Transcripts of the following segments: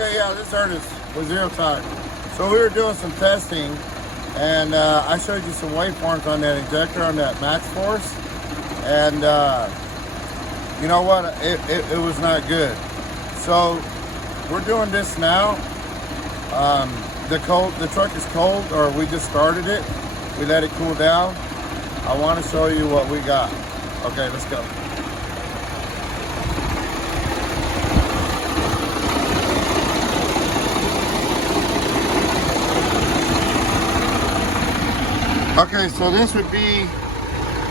Okay, yeah, this Ernest with Zero Time. So we were doing some testing, and I showed you some waveforms on that injector on that Maxxforce, and you know what? It was not good. So we're doing this now. The truck is cold, or we just started it. We let it cool down. I want to show you what we got. Okay, let's go. Okay, so this would be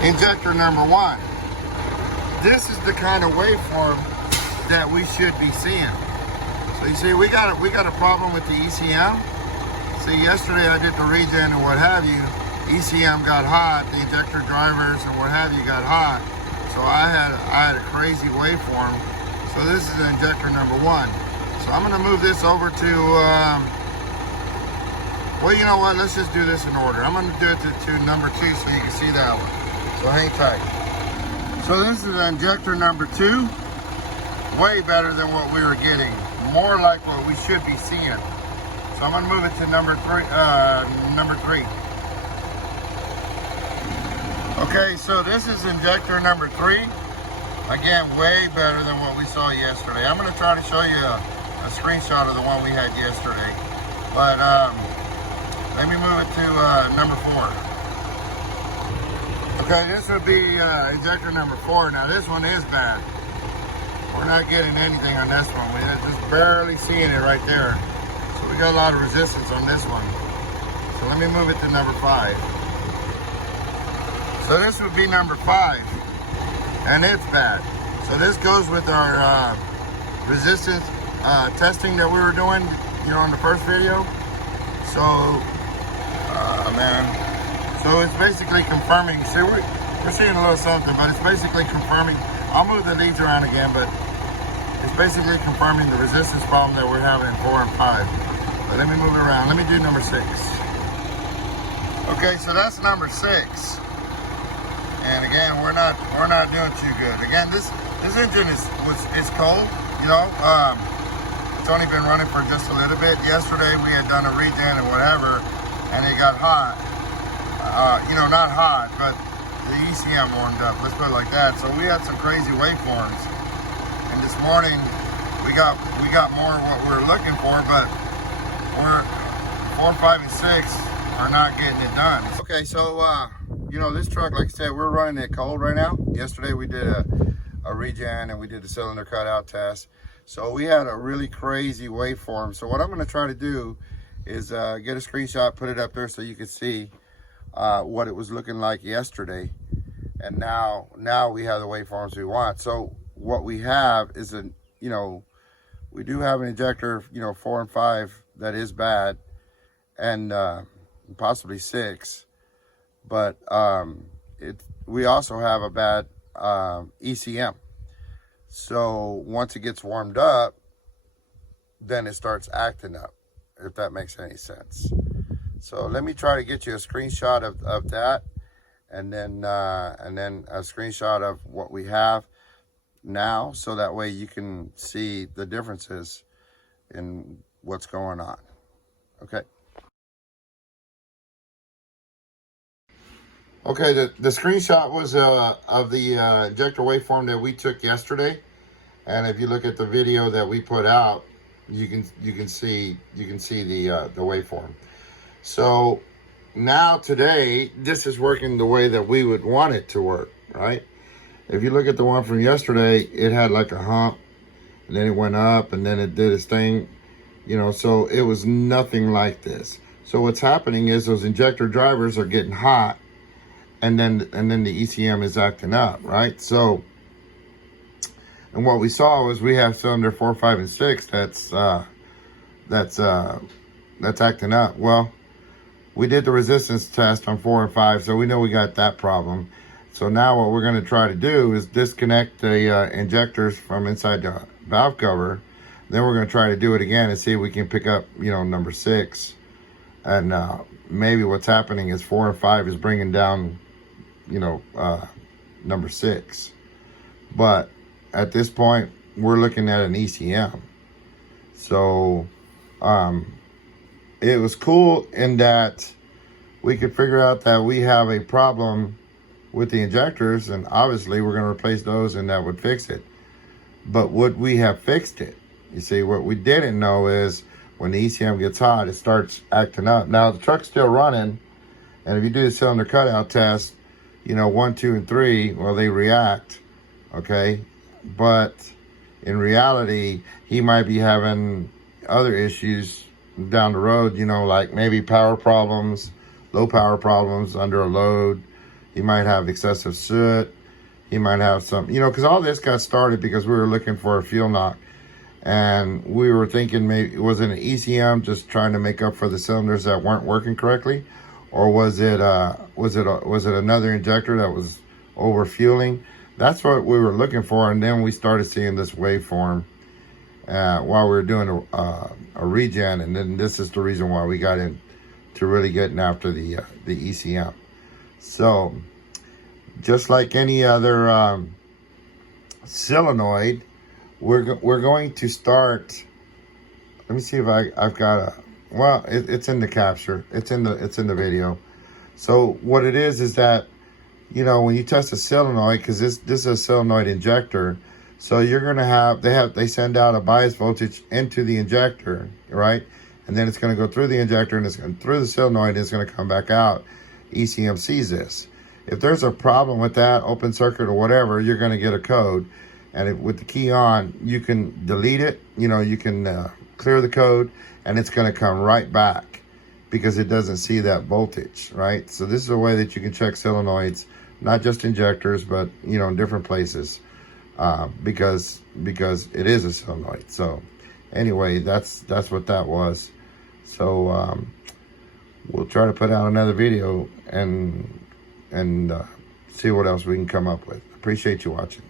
injector number 1. This is the kind of waveform that we should be seeing. So you see, we got a problem with the ECM. See, yesterday I did the regen and what have you. ECM got hot, the injector drivers and what have you got hot. So I had a crazy waveform. So this is injector number 1. So I'm gonna move this over to well, you know what? Let's just do this in order. I'm going to do it to number 2 so you can see that one. So hang tight. So this is injector number 2. Way better than what we were getting. More like what we should be seeing. So I'm going to move it to number 3. Okay, so this is injector number 3. Again, way better than what we saw yesterday. I'm going to try to show you a screenshot of the one we had yesterday. But let me move it to number 4. Okay, this would be injector number 4. Now this one is bad. We're not getting anything on this one. We're just barely seeing it right there. So we got a lot of resistance on this one. So let me move it to number 5. So this would be number 5. And it's bad. So this goes with our resistance testing that we were doing, you know, in the first video. So man. So it's basically confirming. See, we're seeing a little something, but it's basically confirming. I'll move the leads around again, but it's basically confirming the resistance problem that we're having in 4 and 5. But let me move it around. Let me do number 6. Okay, so that's number 6. And again, we're not doing too good. Again, this engine is cold. You know, it's only been running for just a little bit. Yesterday we had done a regen and whatever, and it got hot. You know, not hot, but the ECM warmed up, let's put it like that. So we had some crazy waveforms. And this morning, we got more of what we were looking for, but we're 4, 5, and 6 are not getting it done. Okay, so, you know, this truck, like I said, we're running it cold right now. Yesterday we did a regen and we did the cylinder cutout test. So we had a really crazy waveform. So what I'm gonna try to do is get a screenshot, put it up there so you can see what it was looking like yesterday. And now we have the waveforms we want. So what we have is you know, we do have an injector, you know, 4 and 5 that is bad, and possibly 6. But we also have a bad ECM. So once it gets warmed up, then it starts acting up, if that makes any sense. So let me try to get you a screenshot of that, and then a screenshot of what we have now, so that way you can see the differences in what's going on. Okay. Okay, the screenshot was of the injector waveform that we took yesterday, and if you look at the video that we put out, you can see the waveform. So now today, this is working the way that we would want it to work, right? If you look at the one from yesterday, it had like a hump, and then it went up, and then it did its thing, you know, so it was nothing like this. So what's happening is those injector drivers are getting hot, and then the ECM is acting up, right? So, and what we saw was we have cylinder 4, 5, and 6 that's acting up. Well, we did the resistance test on 4 and 5, so we know we got that problem. So now what we're going to try to do is disconnect the injectors from inside the valve cover. Then we're going to try to do it again and see if we can pick up, you know, number 6. And maybe what's happening is 4 and 5 is bringing down, you know, number 6. But at this point, we're looking at an ECM. So it was cool in that we could figure out that we have a problem with the injectors, and obviously we're going to replace those, and that would fix it. But would we have fixed it? You see, what we didn't know is when the ECM gets hot, it starts acting up. Now, the truck's still running, and if you do the cylinder cutout test, you know, 1, 2, and 3, well, they react, okay? But in reality, he might be having other issues down the road, you know, like maybe power problems, low power problems under a load. He might have excessive soot. He might have some, you know, because all this got started because we were looking for a fuel knock. And we were thinking maybe, was it an ECM just trying to make up for the cylinders that weren't working correctly? Or was it another injector that was over fueling? That's what we were looking for. And then we started seeing this waveform while we were doing a regen. And then this is the reason why we got into really getting after the ECM. So just like any other solenoid, we're going to start. Let me see if I've got a. Well, it's in the capture. It's in the video. So what it is that, you know, when you test a solenoid, because this is a solenoid injector, so you're gonna have they send out a bias voltage into the injector, right? And then it's gonna go through the injector and it's going through the solenoid and it's gonna come back out. ECM sees this. If there's a problem with that open circuit or whatever, you're gonna get a code. And with the key on, you can delete it, you know, you can clear the code, and it's going to come right back because it doesn't see that voltage, right? So this is a way that you can check solenoids, not just injectors, but, you know, in different places, because it is a solenoid. So anyway, that's what that was. So we'll try to put out another video and see what else we can come up with. Appreciate you watching.